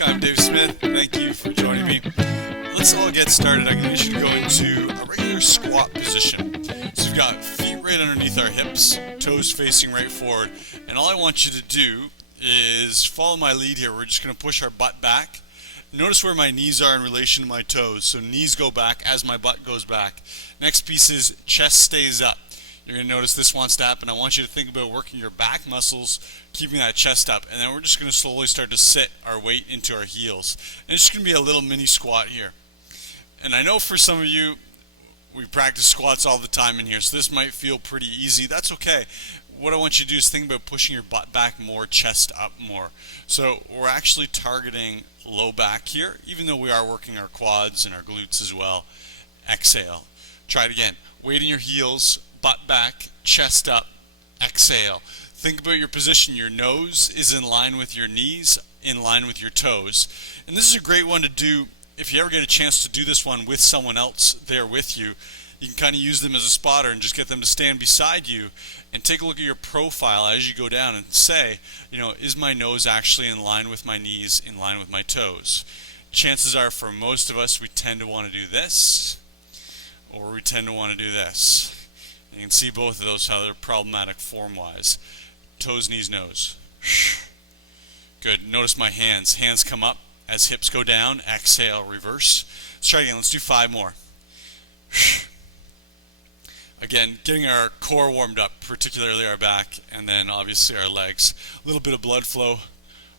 Talk. I'm Dave Smith. Thank you for joining me. Let's all get started. I'm going to get you to go into a regular squat position. So we've got feet right underneath our hips, toes facing right forward. And all I want you to do is follow my lead here. We're just going to push our butt back. Notice where my knees are in relation to my toes. So knees go back as my butt goes back. Next piece is chest stays up. You're going to notice this wants to happen. I want you to think about working your back muscles, keeping that chest up, and then we're just going to slowly start to sit our weight into our heels. And it's just going to be a little mini squat here. And I know for some of you, we practice squats all the time in here, so this might feel pretty easy. That's okay. What I want you to do is think about pushing your butt back more, chest up more. So we're actually targeting low back here, even though we are working our quads and our glutes as well. Exhale. Try it again. Weight in your heels, butt back, chest up, exhale. Think about your position. Your nose is in line with your knees, in line with your toes. And this is a great one to do if you ever get a chance to do this one with someone else there with you. You can kind of use them as a spotter and just get them to stand beside you and take a look at your profile as you go down and say, is my nose actually in line with my knees, in line with my toes? Chances are for most of us we tend to want to do this or we tend to want to do this. You can see both of those, how they're problematic form-wise. Toes, knees, nose. Good. Notice my hands. Hands come up as hips go down. Exhale, reverse. Let's try again. Let's do 5 more. Again, getting our core warmed up, particularly our back, and then obviously our legs. A little bit of blood flow.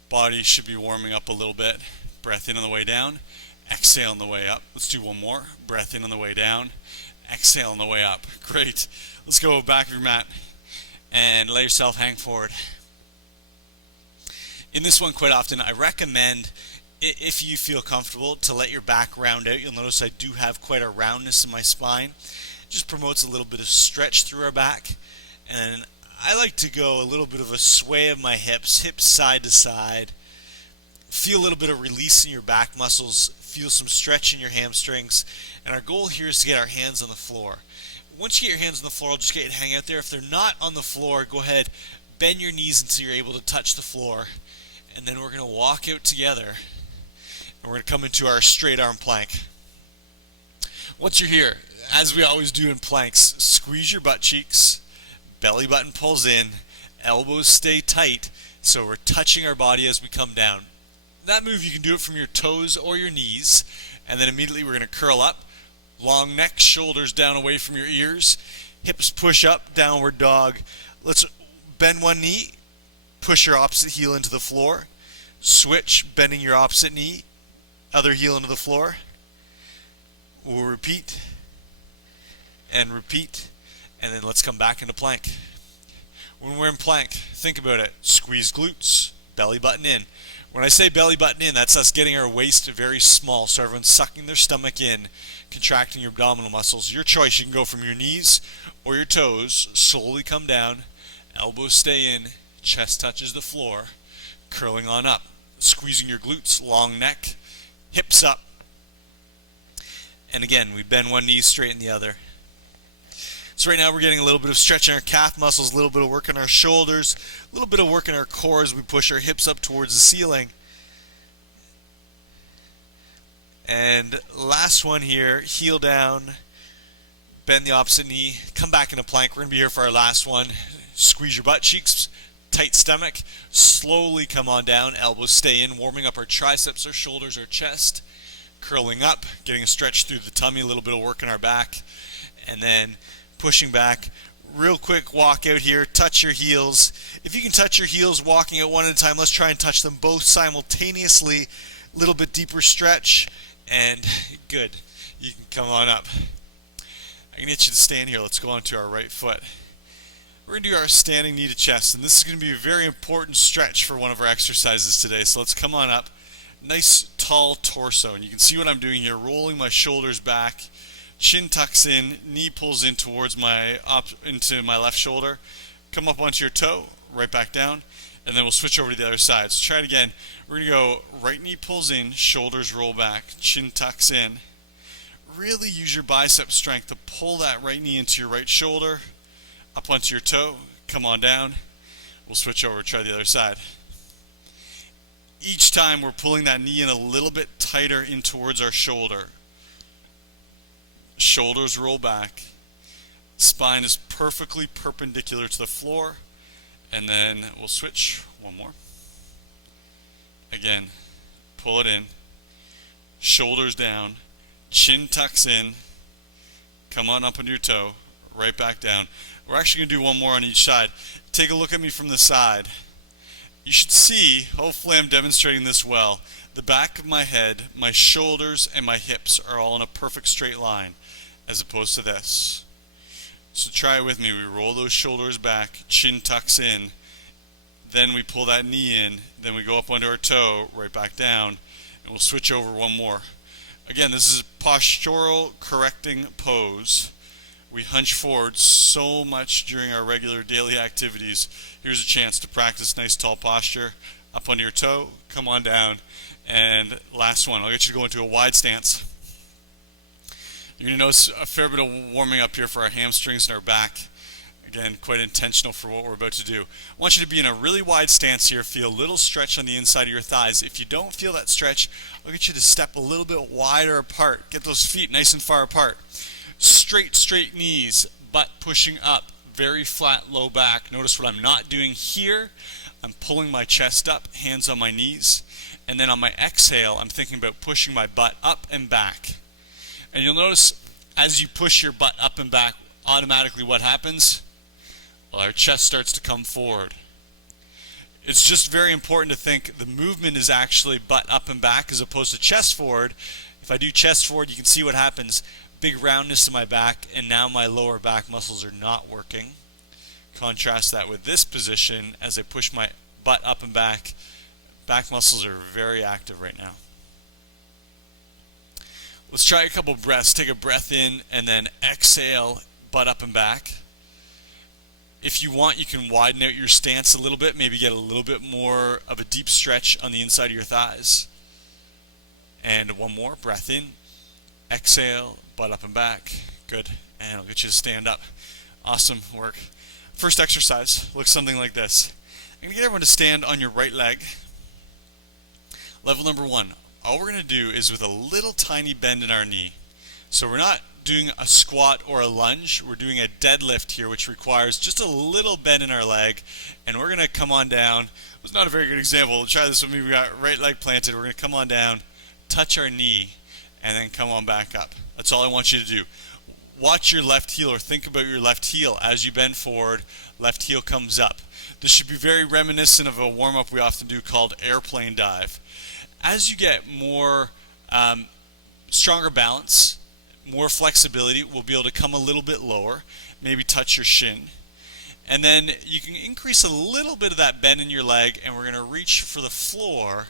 Body should be warming up a little bit. Breath in on the way down. Exhale on the way up. Let's do one more. Breath in on the way down. Exhale on the way up. Great. Let's go back of your mat and let yourself hang forward. In this one, quite often, I recommend, if you feel comfortable, to let your back round out. You'll notice I do have quite a roundness in my spine. It just promotes a little bit of stretch through our back. And I like to go a little bit of a sway of my hips side to side. Feel a little bit of release in your back muscles. Feel some stretch in your hamstrings. And our goal here is to get our hands on the floor. Once you get your hands on the floor, I'll just get you to hang out there. If they're not on the floor, go ahead, bend your knees until you're able to touch the floor. And then we're going to walk out together. And we're going to come into our straight arm plank. Once you're here, as we always do in planks, squeeze your butt cheeks. Belly button pulls in. Elbows stay tight. So we're touching our body as we come down. That move, you can do it from your toes or your knees. And then immediately we're going to curl up. Long neck, shoulders down away from your ears. Hips push up, downward dog. Let's bend one knee. Push your opposite heel into the floor. Switch, bending your opposite knee. Other heel into the floor. We'll repeat. And repeat. And then let's come back into plank. When we're in plank, think about it. Squeeze glutes, belly button in. When I say belly button in, that's us getting our waist very small. So everyone's sucking their stomach in, contracting your abdominal muscles. Your choice. You can go from your knees or your toes. Slowly come down. Elbows stay in. Chest touches the floor. Curling on up. Squeezing your glutes. Long neck. Hips up. And again, we bend one knee, straighten the other. So right now we're getting a little bit of stretch in our calf muscles, a little bit of work in our shoulders, a little bit of work in our core as we push our hips up towards the ceiling. And last one here, heel down, bend the opposite knee, come back into plank. We're going to be here for our last one. Squeeze your butt cheeks, tight stomach, slowly come on down, elbows stay in, warming up our triceps, our shoulders, our chest, curling up, getting a stretch through the tummy, a little bit of work in our back, and then pushing back. Real quick walk out here, touch your heels. If you can touch your heels walking out one at a time, let's try and touch them both simultaneously. A little bit deeper stretch, and good. You can come on up. I can get you to stand here. Let's go on to our right foot. We're going to do our standing knee to chest, and this is going to be a very important stretch for one of our exercises today. So let's come on up. Nice tall torso, and you can see what I'm doing here, rolling my shoulders back. Chin tucks in, knee pulls in towards into my left shoulder. Come up onto your toe, right back down, and then we'll switch over to the other side. So try it again. We're going to go right knee pulls in, shoulders roll back, chin tucks in. Really use your bicep strength to pull that right knee into your right shoulder, up onto your toe, come on down. We'll switch over, try the other side. Each time we're pulling that knee in a little bit tighter in towards our shoulder. Shoulders roll back. Spine is perfectly perpendicular to the floor. And then we'll switch. One more. Again, pull it in. Shoulders down. Chin tucks in. Come on up on your toe. Right back down. We're actually going to do one more on each side. Take a look at me from the side. You should see, hopefully I'm demonstrating this well, the back of my head, my shoulders, and my hips are all in a perfect straight line, as opposed to this. So try it with me. We roll those shoulders back, chin tucks in, then we pull that knee in, then we go up onto our toe, right back down, and we'll switch over one more. Again, this is a postural correcting pose. We hunch forward so much during our regular daily activities. Here's a chance to practice nice tall posture. Up onto your toe, come on down, and last one. I'll get you to go into a wide stance. You're going to notice a fair bit of warming up here for our hamstrings and our back. Again, quite intentional for what we're about to do. I want you to be in a really wide stance here. Feel a little stretch on the inside of your thighs. If you don't feel that stretch, I'll get you to step a little bit wider apart. Get those feet nice and far apart. Straight knees, butt pushing up, very flat low back. Notice what I'm not doing here. I'm pulling my chest up, hands on my knees, and then on my exhale, I'm thinking about pushing my butt up and back. And you'll notice as you push your butt up and back, automatically what happens? Well, our chest starts to come forward. It's just very important to think the movement is actually butt up and back as opposed to chest forward. If I do chest forward, you can see what happens. Big roundness in my back, and now my lower back muscles are not working. Contrast that with this position as I push my butt up and back. Back muscles are very active right now. Let's try a couple breaths. Take a breath in and then exhale, butt up and back. If you want, you can widen out your stance a little bit, maybe get a little bit more of a deep stretch on the inside of your thighs. And one more, breath in, exhale, butt up and back. Good. And I'll get you to stand up. Awesome work. First exercise looks something like this. I'm going to get everyone to stand on your right leg. Level number one. All we're going to do is with a little tiny bend in our knee. So we're not doing a squat or a lunge. We're doing a deadlift here, which requires just a little bend in our leg. And we're going to come on down. It was not a very good example. We'll try this with me. We got right leg planted. We're going to come on down, touch our knee, and then come on back up. That's all I want you to do. Watch your left heel or think about your left heel as you bend forward. Left heel comes up. This should be very reminiscent of a warm-up we often do called airplane dive. As you get more stronger balance, more flexibility, we'll be able to come a little bit lower, maybe touch your shin. And then you can increase a little bit of that bend in your leg, and we're going to reach for the floor,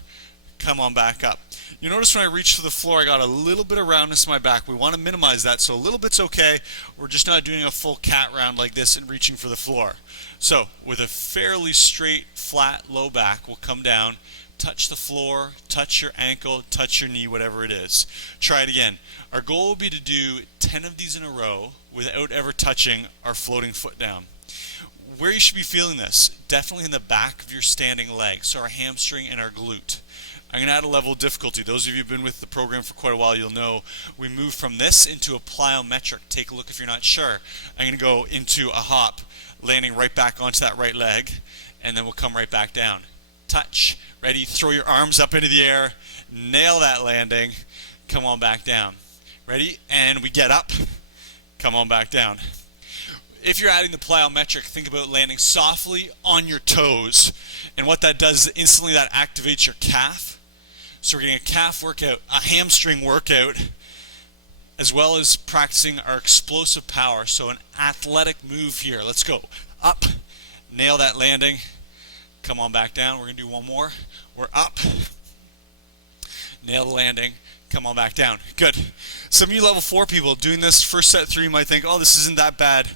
come on back up. You notice when I reach for the floor, I got a little bit of roundness in my back. We want to minimize that, so a little bit's okay. We're just not doing a full cat round like this and reaching for the floor. So with a fairly straight, flat, low back, we'll come down, touch the floor, touch your ankle, touch your knee, whatever it is. Try it again. Our goal will be to do 10 of these in a row without ever touching our floating foot down. Where you should be feeling this, definitely in the back of your standing leg, so our hamstring and our glute. I'm going to add a level of difficulty. Those of you who have been with the program for quite a while, you'll know we move from this into a plyometric. Take a look if you're not sure. I'm going to go into a hop, landing right back onto that right leg, and then we'll come right back down. Touch. Ready? Throw your arms up into the air. Nail that landing. Come on back down. Ready? And we get up. Come on back down. If you're adding the plyometric, think about landing softly on your toes. And what that does is instantly that activates your calf. So we're getting a calf workout, a hamstring workout, as well as practicing our explosive power. So an athletic move here. Let's go. Up. Nail that landing. Come on back down. We're going to do one more. We're up. Nail the landing. Come on back down. Good. Some of you level 4 people doing this first set 3 might think, oh, this isn't that bad.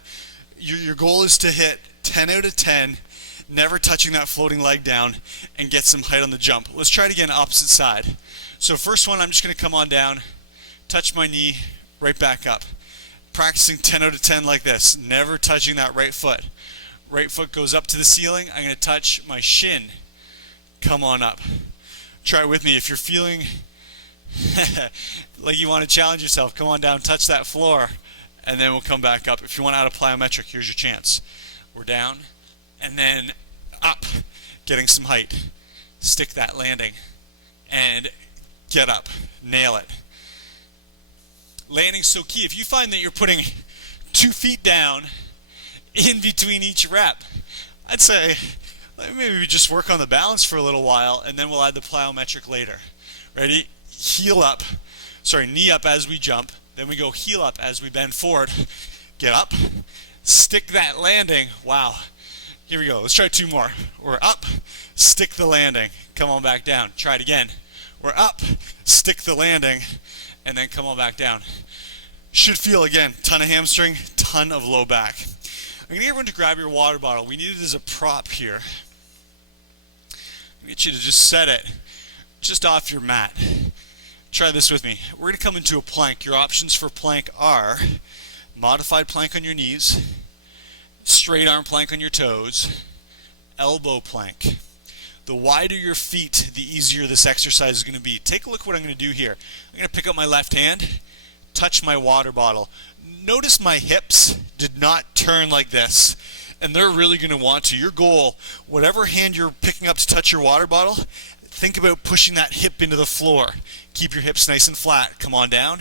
Your goal is to hit 10 out of 10, never touching that floating leg down, and get some height on the jump. Let's try it again, opposite side. So first one, I'm just going to come on down, touch my knee, right back up. Practicing 10 out of 10 like this, never touching that right foot. Right foot goes up to the ceiling. I'm going to touch my shin. Come on up. Try it with me. If you're feeling like you want to challenge yourself, come on down, touch that floor, and then we'll come back up. If you want out of plyometric, here's your chance. We're down, and then up, getting some height. Stick that landing, and get up. Nail it. Landing's so key. If you find that you're putting 2 feet down in between each rep, I'd say maybe we just work on the balance for a little while, and then we'll add the plyometric later. Ready? Heel up. Sorry, knee up as we jump. Then we go heel up as we bend forward. Get up. Stick that landing. Wow. Here we go. Let's try 2 more. We're up. Stick the landing. Come on back down. Try it again. We're up. Stick the landing. And then come on back down. Should feel, again, ton of hamstring, ton of low back. I'm going to get everyone to grab your water bottle. We need it as a prop here. I'm going to get you to just set it just off your mat. Try this with me. We're going to come into a plank. Your options for plank are modified plank on your knees, straight arm plank on your toes, elbow plank. The wider your feet, the easier this exercise is going to be. Take a look at what I'm going to do here. I'm going to pick up my left hand, touch my water bottle. Notice my hips did not turn like this, and they're really going to want to. Your goal, whatever hand you're picking up to touch your water bottle, think about pushing that hip into the floor. Keep your hips nice and flat. Come on down.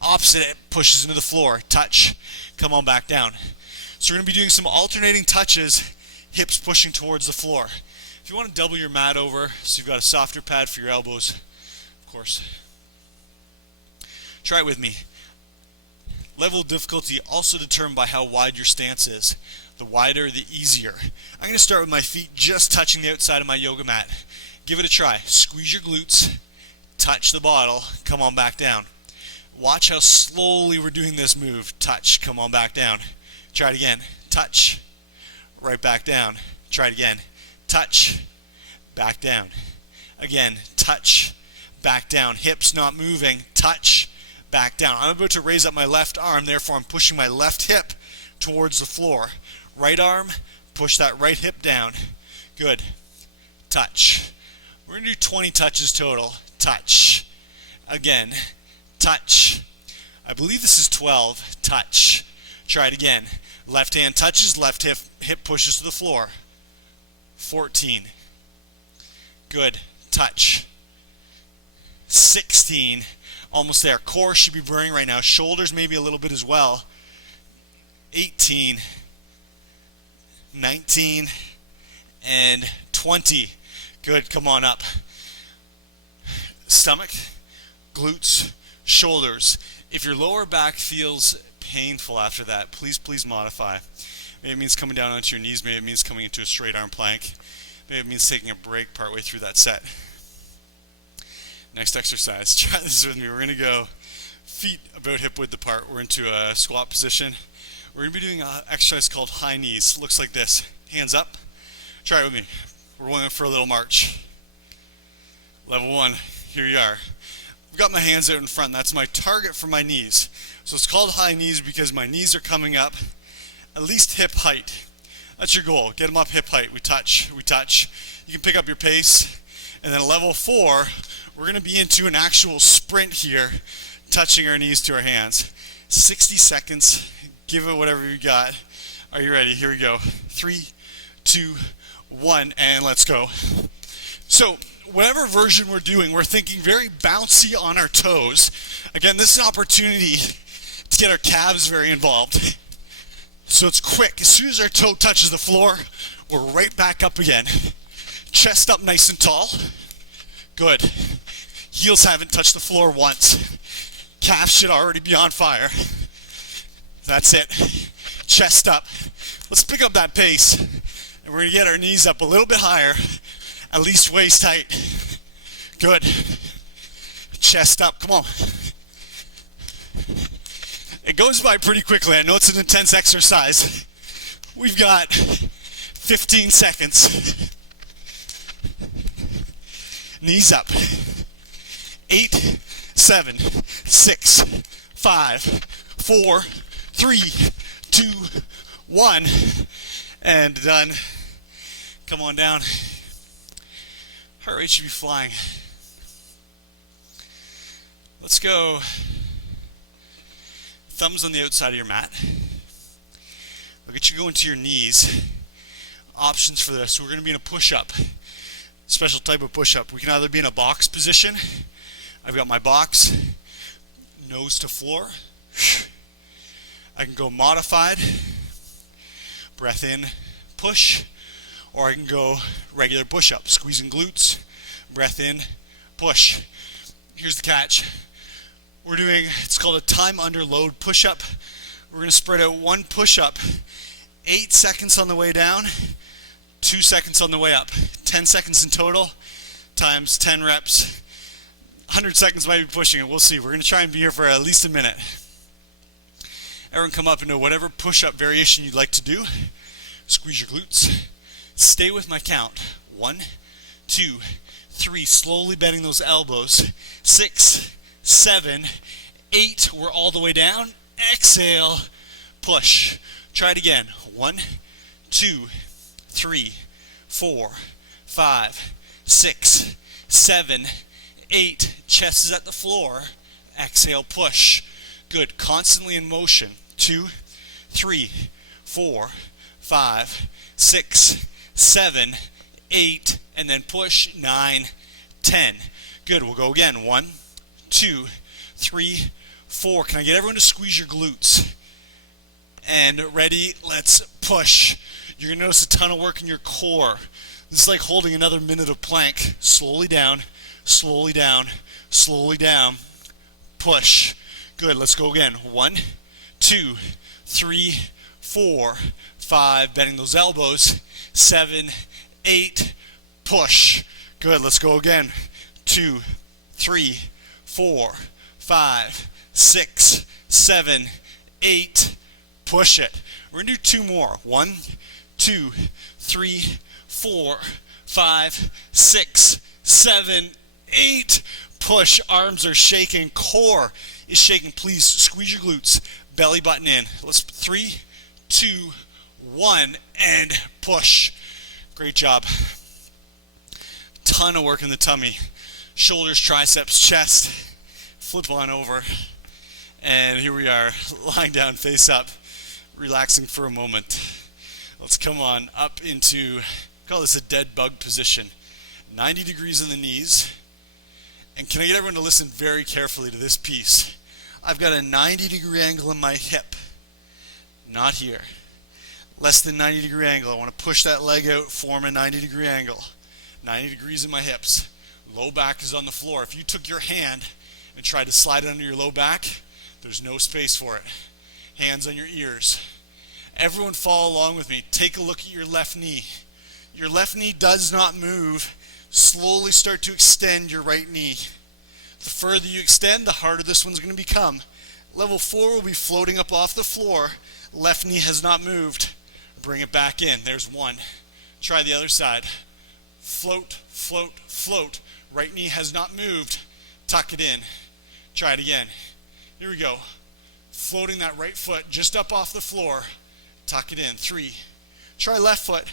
Opposite hip pushes into the floor. Touch. Come on back down. So we're going to be doing some alternating touches, hips pushing towards the floor. If you want to double your mat over so you've got a softer pad for your elbows, of course, try it with me. Level of difficulty also determined by how wide your stance is. The wider, the easier. I'm going to start with my feet just touching the outside of my yoga mat. Give it a try. Squeeze your glutes, touch the bottle, come on back down. Watch how slowly we're doing this move. Touch, come on back down. Try it again. Touch, right back down. Try it again. Touch, back down. Again, touch, back down. Hips not moving. Touch, back down. I'm about to raise up my left arm, therefore I'm pushing my left hip towards the floor. Right arm, push that right hip down. Good. Touch. We're going to do 20 touches total. Touch. Again. Touch. I believe this is 12. Touch. Try it again. Left hand touches, left hip pushes to the floor. 14. Good. Touch. 16. Almost there. Core should be burning right now. Shoulders maybe a little bit as well. 18. 19. And 20. Good. Come on up. Stomach, glutes, shoulders. If your lower back feels painful after that, please modify. Maybe it means coming down onto your knees. Maybe it means coming into a straight arm plank. Maybe it means taking a break partway through that set. Next exercise. Try this with me. We're going to go feet about hip width apart. We're into a squat position. We're going to be doing an exercise called high knees. Looks like this. Hands up. Try it with me. We're going for a little march. Level 1. Here you are. I've got my hands out in front. That's my target for my knees. So it's called high knees because my knees are coming up at least hip height. That's your goal. Get them up hip height. We touch. You can pick up your pace. And then level 4, we're going to be into an actual sprint here, touching our knees to our hands. 60 seconds. Give it whatever you got. Are you ready? Here we go. 3, 2, 1, and let's go. So whatever version we're doing, we're thinking very bouncy on our toes. Again, this is an opportunity to get our calves very involved. So it's quick. As soon as our toe touches the floor, we're right back up again. Chest up nice and tall. Good. Heels haven't touched the floor once. Calves should already be on fire. That's it. Chest up. Let's pick up that pace. And we're going to get our knees up a little bit higher. At least waist height. Good. Chest up. Come on. It goes by pretty quickly. I know it's an intense exercise. We've got 15 seconds. Knees up. 8, 7, 6, 5, 4, 3, 2, 1. And done. Come on down. Heart rate should be flying. Let's go. Thumbs on the outside of your mat. Look at you going to your knees. Options for this. We're going to be in a push-up. Special type of push-up. We can either be in a box position. I've got my box, nose to floor. I can go modified, breath in, push, or I can go regular push-up, squeezing glutes, breath in, push. Here's the catch. We're doing, it's called a time under load push-up. We're going to spread out one push-up, 8 seconds on the way down, 2 seconds on the way up, 10 seconds in total, times 10 reps. 100 seconds might be pushing it, we'll see. We're going to try and be here for at least a minute. Everyone come up into whatever push-up variation you'd like to do. Squeeze your glutes. Stay with my count. 1, 2, 3, slowly bending those elbows. 6, 7, 8, we're all the way down. Exhale, push. Try it again. 1, 2, 3, 4, 5, 6, 7, 8. Chest is at the floor. Exhale, push. Good. Constantly in motion. 2, 3, 4, 5, 6, 7, 8, and then push. 9, 10. Good. We'll go again. 1, 2, 3, 4. Can I get everyone to squeeze your glutes? And ready? Let's push. You're going to notice a ton of work in your core. This is like holding another minute of plank. Slowly down, slowly down, slowly down. Push. Good. Let's go again. 1, 2, 3, 4, 5. Bending those elbows. 7, 8. Push. Good. Let's go again. 2, 3, 4, 5, 6, 7, 8. Push it. We're going to do 2 more. 1, 2, 3, 4, 5, 6, 7, 8. Push. Arms are shaking. Core is shaking. Please squeeze your glutes. Belly button in. Let's 3, 2, 1, and push. Great job. Ton of work in the tummy. Shoulders, triceps, chest. Flip on over. And here we are, lying down face up, relaxing for a moment. Let's come on up into, call this a dead bug position. 90 degrees in the knees. And can I get everyone to listen very carefully to this piece? I've got a 90-degree angle in my hip. Not here. Less than 90-degree angle. I want to push that leg out, form a 90-degree angle. 90 degrees in my hips. Low back is on the floor. If you took your hand and tried to slide it under your low back, there's no space for it. Hands on your ears. Everyone follow along with me. Take a look at your left knee. Your left knee does not move. Slowly start to extend your right knee. The further you extend, the harder this one's going to become. Level 4 will be floating up off the floor. Left knee has not moved. Bring it back in. There's 1. Try the other side. Float, float, float. Right knee has not moved. Tuck it in. Try it again. Here we go. Floating that right foot just up off the floor. Tuck it in. 3. Try left foot.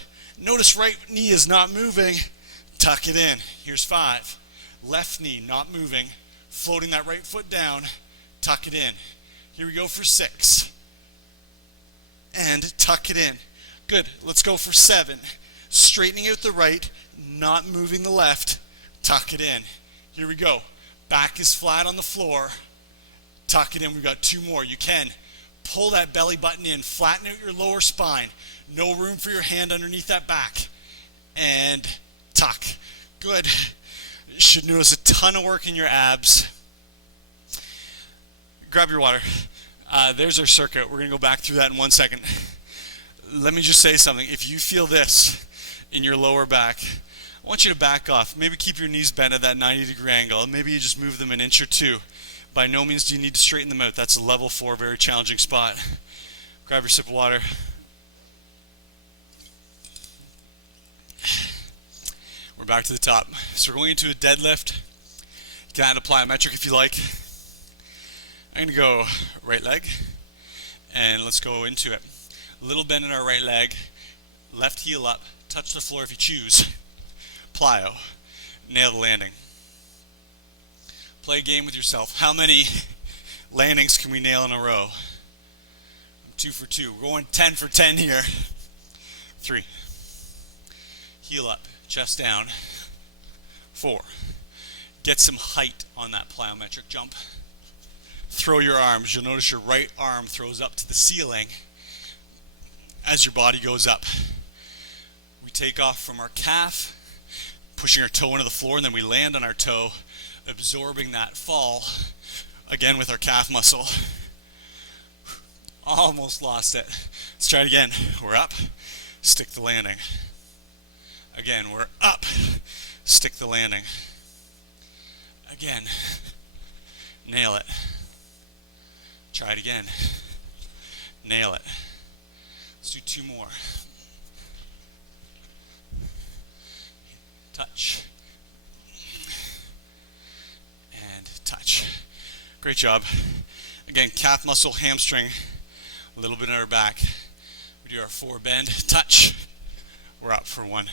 Notice right knee is not moving. Tuck it in. Here's 5. Left knee not moving. Floating that right foot down. Tuck it in. Here we go for 6. And tuck it in. Good. Let's go for 7. Straightening out the right, not moving the left. Tuck it in. Here we go. Back is flat on the floor. Tuck it in. We've got 2 more. You can pull that belly button in. Flatten out your lower spine. No room for your hand underneath that back. And tuck. Good. You should notice a ton of work in your abs. Grab your water. There's our circuit. We're going to go back through that in 1 second. Let me just say something. If you feel this in your lower back, I want you to back off. Maybe keep your knees bent at that 90-degree angle. Maybe you just move them an inch or 2. By no means do you need to straighten them out. That's a level 4, very challenging spot. Grab your sip of water. We're back to the top. So we're going into a deadlift. You can add a plyometric if you like. I'm going to go right leg, and let's go into it. A little bend in our right leg, left heel up, touch the floor if you choose. Plyo, nail the landing. Play a game with yourself. How many landings can we nail in a row? I'm 2 for 2. We're going 10 for 10 here. 3. Heel up, chest down. 4. Get some height on that plyometric jump. Throw your arms. You'll notice your right arm throws up to the ceiling as your body goes up. We take off from our calf, pushing our toe into the floor, and then we land on our toe, absorbing that fall, again with our calf muscle. Almost lost it. Let's try it again. We're up, stick the landing. Again, we're up, stick the landing. Again, nail it. Try it again. Nail it. Let's do 2 more. Touch. And touch. Great job. Again, calf muscle, hamstring, a little bit in our back. We do our 4 bend, touch. We're up for 1.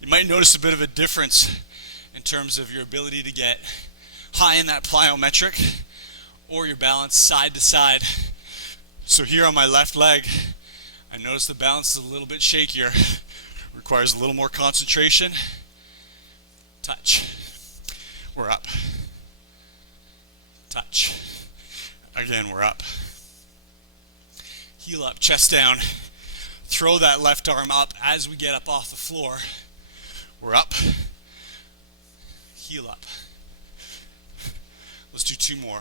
You might notice a bit of a difference in terms of your ability to get high in that plyometric or your balance side to side. So here on my left leg, I notice the balance is a little bit shakier. Requires a little more concentration. Touch. We're up. Touch. Again, we're up. Heel up, chest down. Throw that left arm up as we get up off the floor. We're up. Heel up. Let's do 2 more.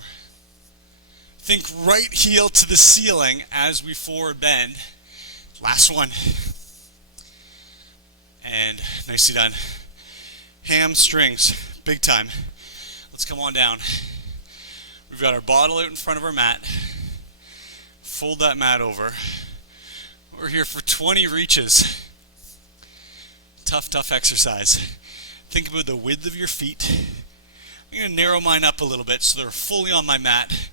Think right heel to the ceiling as we forward bend. Last one. And nicely done. Hamstrings, big time. Let's come on down. We've got our bottle out in front of our mat. Fold that mat over. We're here for 20 reaches. Tough exercise. Think about the width of your feet. I'm going to narrow mine up a little bit so they're fully on my mat.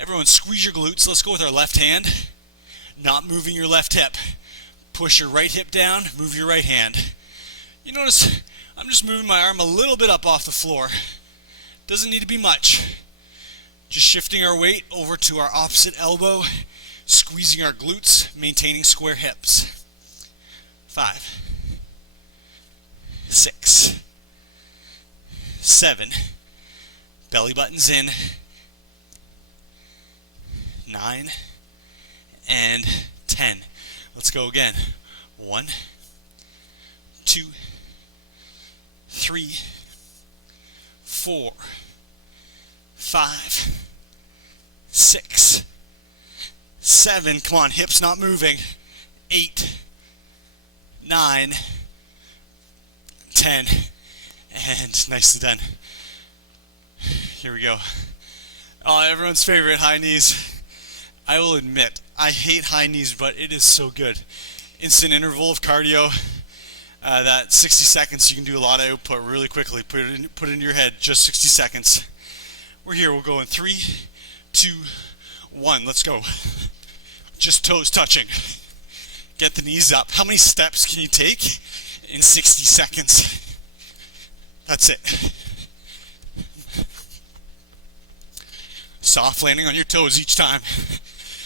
Everyone squeeze your glutes. Let's go with our left hand. Not moving your left hip. Push your right hip down, move your right hand. You notice I'm just moving my arm a little bit up off the floor. Doesn't need to be much. Just shifting our weight over to our opposite elbow, squeezing our glutes, maintaining square hips. 5, 6, 7, belly buttons in, 9, and 10. Let's go again. 1, 2, 3, 4, 5, 6, 7. Come on, hips not moving. 8, 9, 10, and nicely done. Here we go. Oh, everyone's favorite, high knees. I will admit, I hate high knees, but it is so good. Instant interval of cardio. That 60 seconds, you can do a lot of output really quickly. Put it in your head, just 60 seconds. We're here, we'll go in 3, 2, 1, let's go. Just toes touching. Get the knees up. How many steps can you take in 60 seconds? That's it. Soft landing on your toes each time.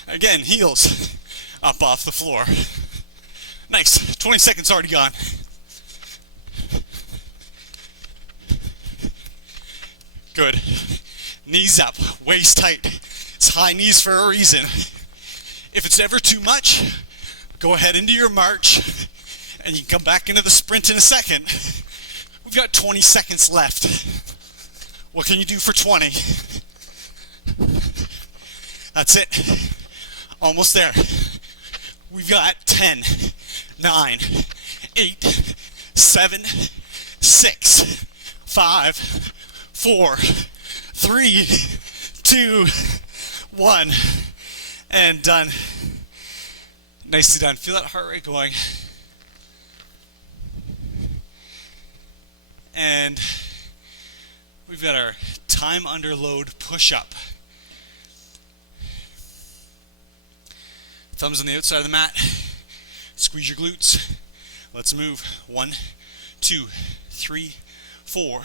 Again, heels up off the floor. Nice, 20 seconds already gone. Good. Knees up, waist tight. It's high knees for a reason. If it's ever too much, go ahead into your march and you can come back into the sprint in a second. We've got 20 seconds left. What can you do for 20? That's it. Almost there. We've got 10, 9, 8, 7, 6, 5, 4, 3, 2, 1, and done. Nicely done. Feel that heart rate going. And we've got our time under load push-up. Thumbs on the outside of the mat. Squeeze your glutes. Let's move. 1, 2, 3, 4,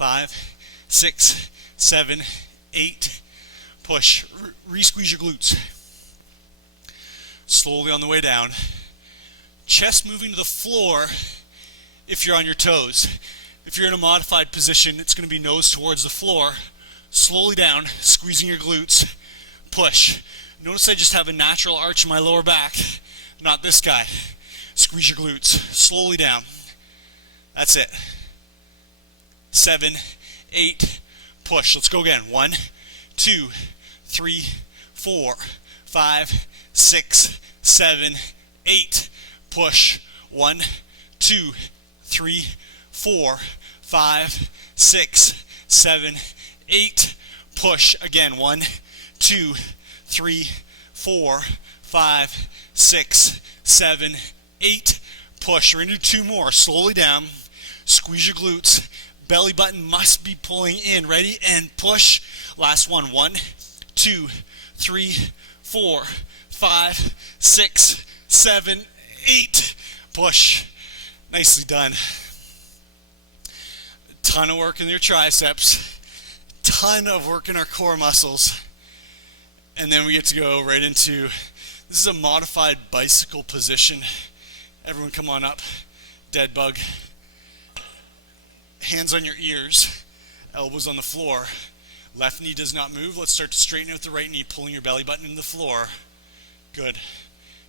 5, 6, 7, 8. Push. Re-squeeze your glutes. Slowly on the way down. Chest moving to the floor if you're on your toes. If you're in a modified position, it's going to be nose towards the floor. Slowly down, squeezing your glutes. Push. Notice I just have a natural arch in my lower back, not this guy. Squeeze your glutes. Slowly down. That's it. 7, 8, push. Let's go again. 1, 2, 3, 4, 5, 6, 7, 8. Push. 1, 2, 3, 4, 5, 6, 7, 8. Push. Again. 1, 2, 3, 4, 5, 6, 7, 8. Push. We're going to do 2 more. Slowly down. Squeeze your glutes. Belly button must be pulling in. Ready? And push. Last one. 1, 2, 3, 4, 5, 6, 7, 8. Push. Nicely done. Ton of work in your triceps. Ton of work in our core muscles. And then we get to go right into, this is a modified bicycle position. Everyone come on up. Dead bug. Hands on your ears. Elbows on the floor. Left knee does not move. Let's start to straighten out the right knee, pulling your belly button into the floor. Good.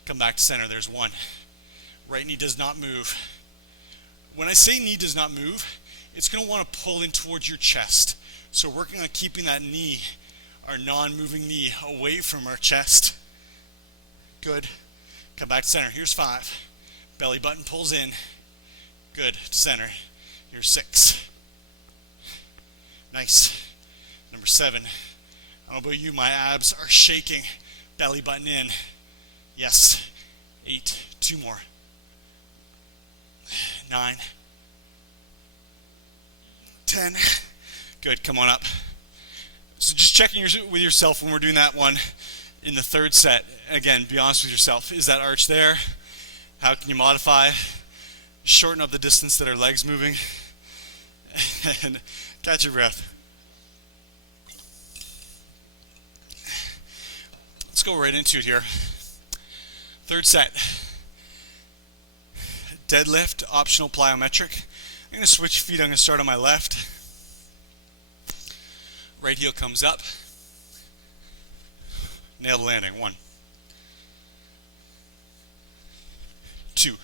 Come back to center. There's 1. Right knee does not move. When I say knee does not move, it's going to want to pull in towards your chest. So working on keeping that knee, our non-moving knee, away from our chest. Good. Come back to center. Here's 5. Belly button pulls in. Good. To center. Here's 6. Nice. Number 7. I don't know about you, my abs are shaking. Belly button in. Yes. 8. 2 more. 9. 10. Good. Come on up. So just checking with yourself when we're doing that one in the 3rd set. Again, be honest with yourself. Is that arch there? How can you modify? Shorten up the distance that our legs moving. And catch your breath. Let's go right into it here. 3rd set. Deadlift, optional plyometric. I'm going to switch feet. I'm going to start on my left. Right heel comes up. Nail the landing. 1. 2.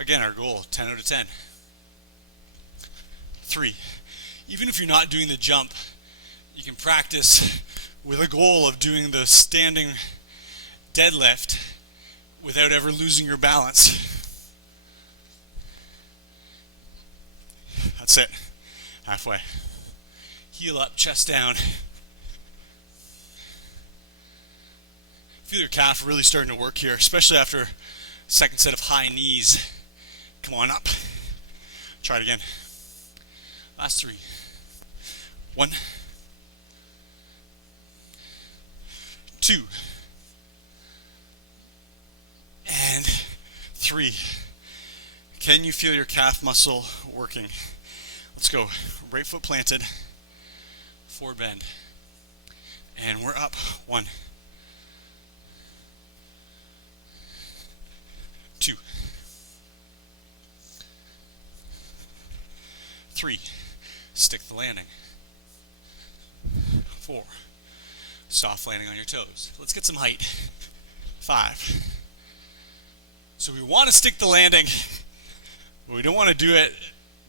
Again, our goal, 10 out of 10. 3. Even if you're not doing the jump, you can practice with a goal of doing the standing deadlift without ever losing your balance. That's it. Halfway. Heel up, chest down. Feel your calf really starting to work here, especially after 2nd set of high knees. Come on up. Try it again. Last 3. 1. 2. And 3. Can you feel your calf muscle working? Let's go. Right foot planted. Forward bend. And we're up. 1. 2. 3. Stick the landing. 4. Soft landing on your toes. Let's get some height. 5. So we want to stick the landing, but we don't want to do it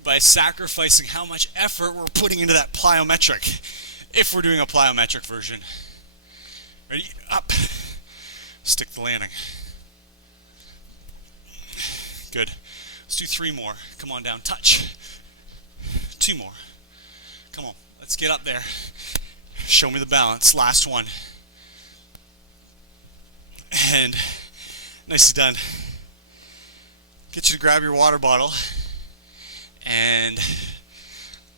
by sacrificing how much effort we're putting into that plyometric, if we're doing a plyometric version. Ready? Up. Stick the landing. Good. Let's do 3 more. Come on down. Touch. 2 more. Come on. Let's get up there. Show me the balance. Last one. And nicely done. Get you to grab your water bottle. And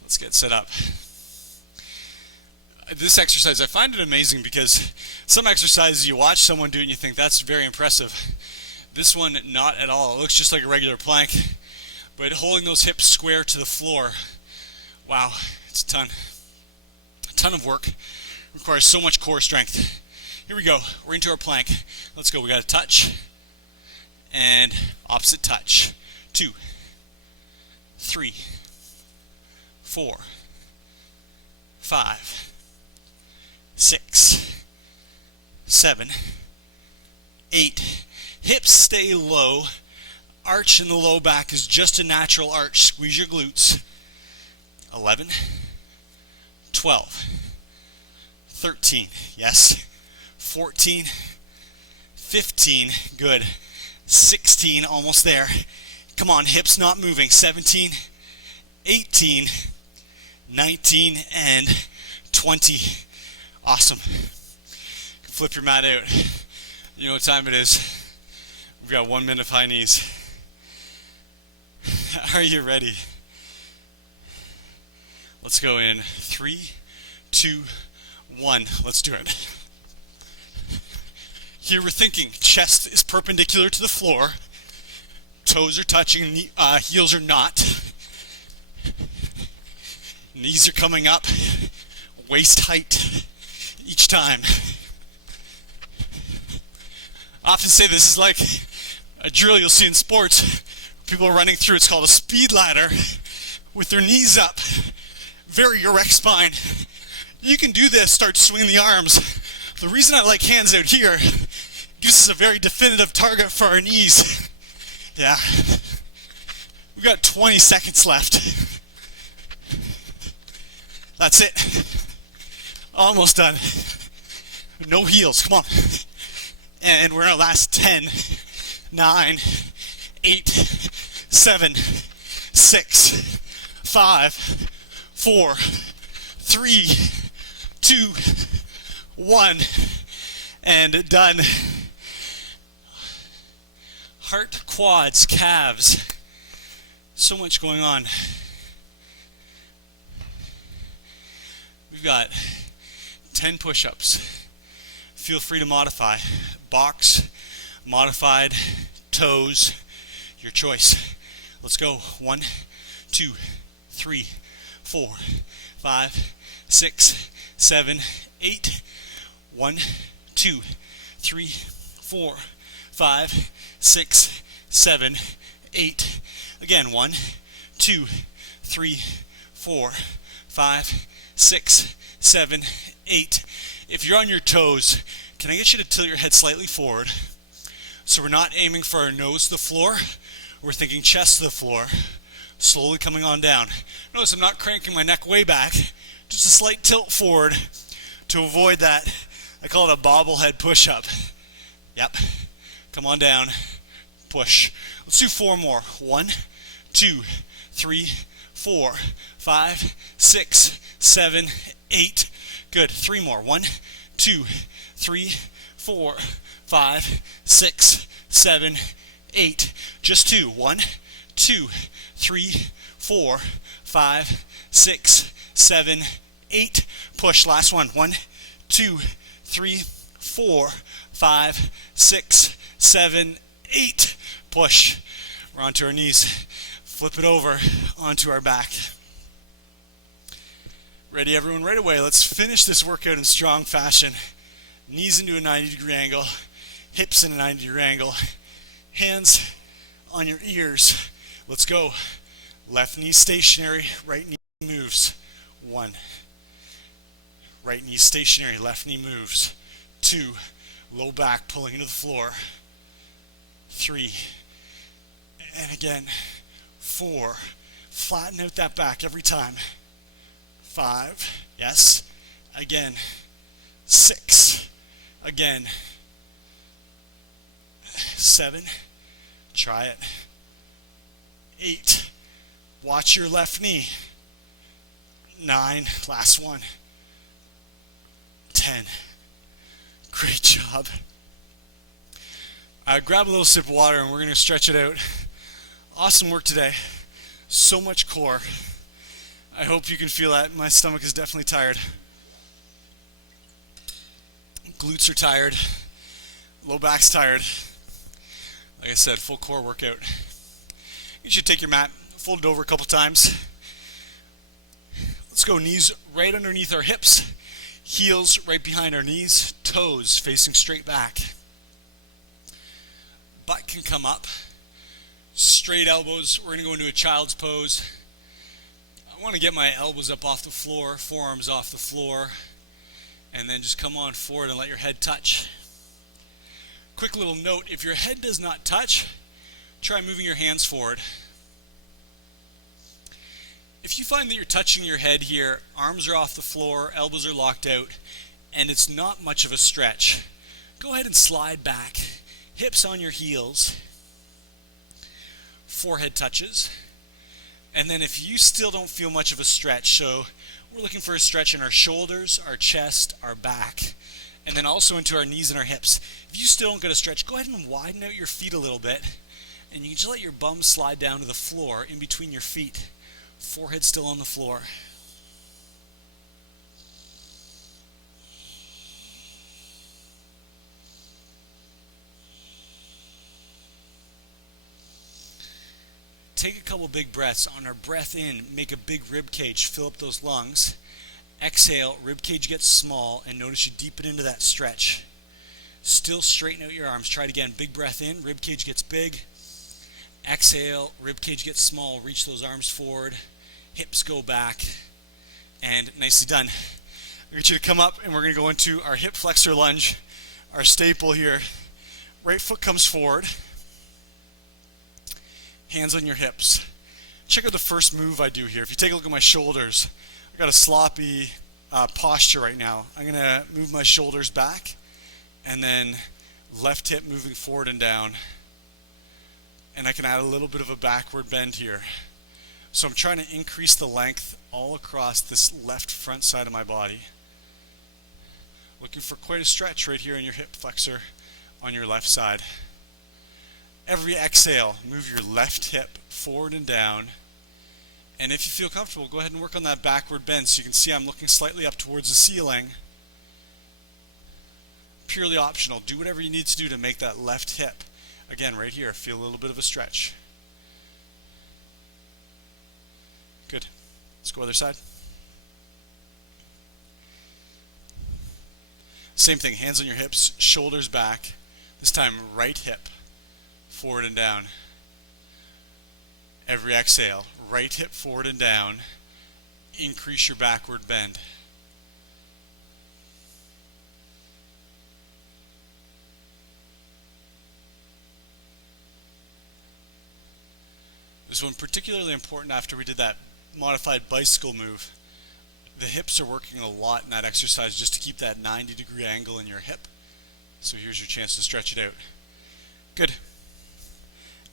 let's get set up. This exercise, I find it amazing because some exercises you watch someone do it and you think that's very impressive. This one, not at all. It looks just like a regular plank, but holding those hips square to the floor Wow, it's a ton of work. Requires so much core strength. Here we go. We're into our plank. Let's go. We got a touch and opposite touch. 2, 3, 4, 5, 6, 7, 8. Hips stay low. Arch in the low back is just a natural arch. Squeeze your glutes. 11, 12, 13, yes, 14, 15, good, 16, almost there. Come on, hips not moving. 17, 18, 19, and 20. Awesome. Flip your mat out. You know what time it is. We've got 1 minute of high knees. Are you ready? Let's go in 3, 2, 1. Let's do it. Here we're thinking chest is perpendicular to the floor. Toes are touching, heels are not. Knees are coming up. Waist height each time. I often say this is like a drill you'll see in sports. People are running through. It's called a speed ladder with their knees up. Very erect spine. You can do this, start swinging the arms. The reason I like hands out here gives us a very definitive target for our knees. Yeah. We've got 20 seconds left. That's it. Almost done. No heels, come on. And we're in our last 10, 9, 8, 7, 6, 5, 4, 3, 2, 1, and done. Heart, quads, calves. So much going on. We've got 10 push-ups. Feel free to modify. Box, modified, toes, your choice. Let's go. 1, 2, 3, 4, 5, 6, 7, 8. 1, 2, 3, 4, 5, 6, 7, 8. Again, 1, 2, 3, 4, 5, 6, 7, 8. If you're on your toes, can I get you to tilt your head slightly forward? So we're not aiming for our nose to the floor. We're thinking chest to the floor. Slowly coming on down. Notice I'm not cranking my neck way back. Just a slight tilt forward to avoid that. I call it a bobblehead push-up. Yep. Come on down. Push. Let's do 4 more. 1, 2, 3, 4, 5, 6, 7, 8. Good. 3 more. 1, 2, 3, 4, 5, 6, 7, 8. Just 2. 1, 2, 3, 4, 5, 6, 7, 8. Push. Last one. 1, 2, 3, 4, 5, 6, 7, 8. Push. We're onto our knees. Flip it over onto our back. Ready, everyone? Right away. Let's finish this workout in strong fashion. Knees into a 90-degree angle. Hips in a 90-degree angle. Hands on your ears. Let's go. Left knee stationary. Right knee moves. 1. Right knee stationary. Left knee moves. 2. Low back pulling into the floor. 3. And again. 4. Flatten out that back every time. 5. Yes. Again. 6. Again. 7. Try it. 8. Watch your left knee. 9. Last one. 10. Great job. Grab a little sip of water and we're going to stretch it out. Awesome work today. So much core. I hope you can feel that. My stomach is definitely tired. Glutes are tired. Low back's tired. Like I said, full core workout. You should take your mat, fold it over a couple times. Let's go knees right underneath our hips, heels right behind our knees, toes facing straight back. Butt can come up, straight elbows. We're going to go into a child's pose. I want to get my elbows up off the floor, forearms off the floor, and then just come on forward and let your head touch. Quick little note, if your head does not touch, try moving your hands forward. If you find that you're touching your head here, arms are off the floor, elbows are locked out, and it's not much of a stretch, go ahead and slide back, hips on your heels, forehead touches, and then if you still don't feel much of a stretch, so we're looking for a stretch in our shoulders, our chest, our back, and then also into our knees and our hips. If you still don't get a stretch, go ahead and widen out your feet a little bit, and you can just let your bum slide down to the floor in between your feet. Forehead still on the floor. Take a couple big breaths. On our breath in, make a big rib cage, fill up those lungs. Exhale, rib cage gets small, and notice you deepen into that stretch. Still straighten out your arms. Try it again. Big breath in, rib cage gets big. Exhale, rib cage gets small, reach those arms forward, hips go back, and nicely done. I want you to come up and we're going to go into our hip flexor lunge, our staple here. Right foot comes forward, hands on your hips. Check out the first move I do here. If you take a look at my shoulders, I've got a sloppy posture right now. I'm going to move my shoulders back and then left hip moving forward and down. And I can add a little bit of a backward bend here. So I'm trying to increase the length all across this left front side of my body. Looking for quite a stretch right here in your hip flexor on your left side. Every exhale, move your left hip forward and down. And if you feel comfortable, go ahead and work on that backward bend. So you can see I'm looking slightly up towards the ceiling. Purely optional. Do whatever you need to do to make that left hip. Again, right here, feel a little bit of a stretch. Good. Let's go other side. Same thing, hands on your hips, shoulders back. This time, right hip, forward and down. Every exhale, right hip forward and down. Increase your backward bend. This one particularly important after we did that modified bicycle move. The hips are working a lot in that exercise just to keep that 90-degree angle in your hip. So here's your chance to stretch it out. Good.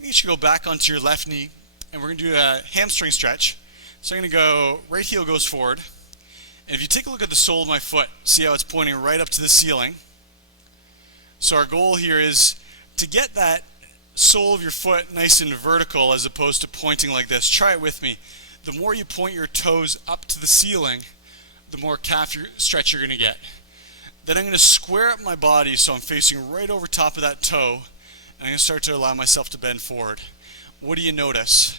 You should go back onto your left knee and we're going to do a hamstring stretch. So I'm going to go, right heel goes forward. And if you take a look at the sole of my foot, see how it's pointing right up to the ceiling. So our goal here is to get that sole of your foot nice and vertical as opposed to pointing like this. Try it with me. The more you point your toes up to the ceiling, the more calf stretch you're going to get. Then I'm going to square up my body so I'm facing right over top of that toe, and I'm going to start to allow myself to bend forward. What do you notice?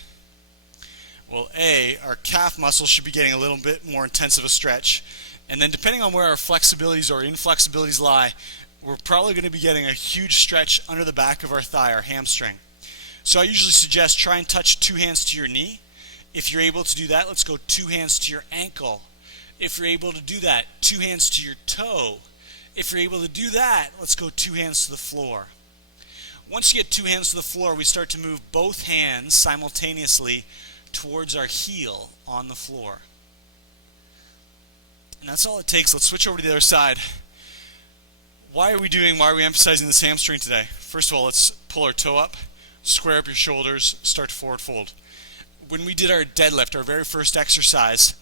Well, A, our calf muscles should be getting a little bit more intense of a stretch, and then depending on where our flexibilities or inflexibilities lie, we're probably going to be getting a huge stretch under the back of our thigh, our hamstring. So I usually suggest try and touch two hands to your knee. If you're able to do that, let's go two hands to your ankle. If you're able to do that, two hands to your toe. If you're able to do that, let's go two hands to the floor. Once you get two hands to the floor, we start to move both hands simultaneously towards our heel on the floor. And that's all it takes. Let's switch over to the other side. Why are we emphasizing this hamstring today? First of all, let's pull our toe up, square up your shoulders, start to forward fold. When we did our deadlift, our very first exercise,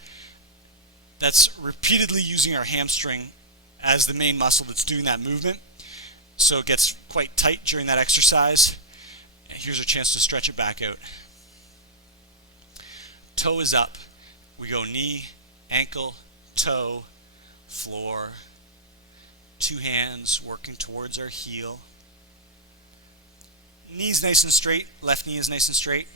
that's repeatedly using our hamstring as the main muscle that's doing that movement. So it gets quite tight during that exercise. And here's our chance to stretch it back out. Toe is up. We go knee, ankle, toe, floor. Two hands working towards our heel. Knee's nice and straight. Left knee is nice and straight.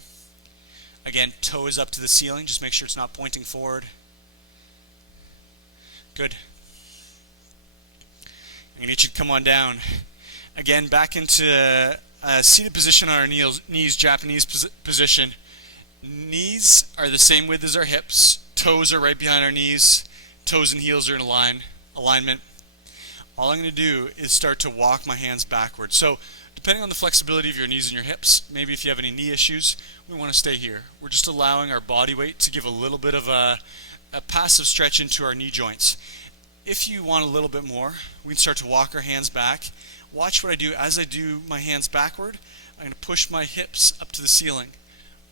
Again, toe is up to the ceiling. Just make sure it's not pointing forward. Good. I'm going to get you to come on down. Again, back into a seated position on our knees, Japanese position. Knees are the same width as our hips. Toes are right behind our knees. Toes and heels are in alignment. All I'm going to do is start to walk my hands backwards. So depending on the flexibility of your knees and your hips, maybe if you have any knee issues, we want to stay here. We're just allowing our body weight to give a little bit of a passive stretch into our knee joints. If you want a little bit more, we can start to walk our hands back. Watch what I do. As I do my hands backward, I'm going to push my hips up to the ceiling.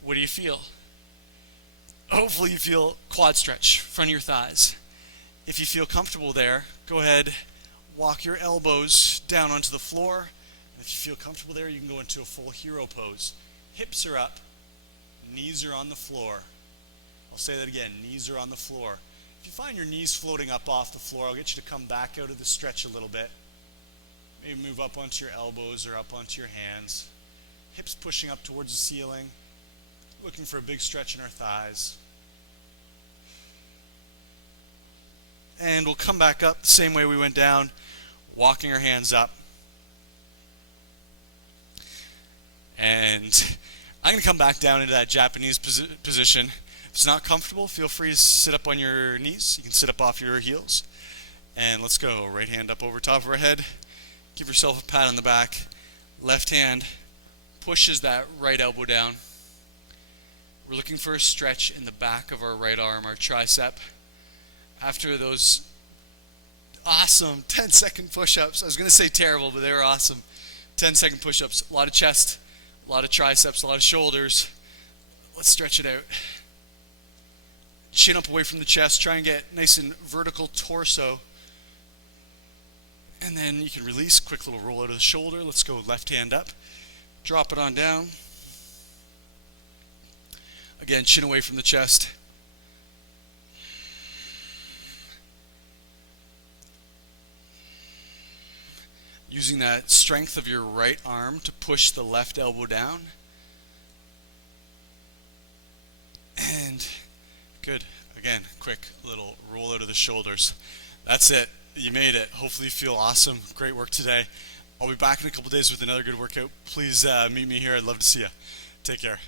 What do you feel? Hopefully you feel quad stretch, front of your thighs. If you feel comfortable there, go ahead, walk your elbows down onto the floor. And if you feel comfortable there, you can go into a full hero pose. Hips are up, knees are on the floor. I'll say that again, knees are on the floor. If you find your knees floating up off the floor, I'll get you to come back out of the stretch a little bit. Maybe move up onto your elbows or up onto your hands. Hips pushing up towards the ceiling. Looking for a big stretch in our thighs. And we'll come back up the same way we went down, walking our hands up. And I'm going to come back down into that Japanese position. If it's not comfortable, feel free to sit up on your knees. You can sit up off your heels. And let's go. Right hand up over top of our head. Give yourself a pat on the back. Left hand pushes that right elbow down. We're looking for a stretch in the back of our right arm, our tricep. After those awesome 10-second push-ups, I was going to say terrible, but they were awesome. 10-second push-ups, a lot of chest, a lot of triceps, a lot of shoulders. Let's stretch it out. Chin up away from the chest, try and get nice and vertical torso. And then you can release, quick little roll out of the shoulder. Let's go left hand up, drop it on down. Again, chin away from the chest. Using that strength of your right arm to push the left elbow down. And good. Again, quick little roll out of the shoulders. That's it. You made it. Hopefully you feel awesome. Great work today. I'll be back in a couple days with another good workout. Please meet me here. I'd love to see you. Take care.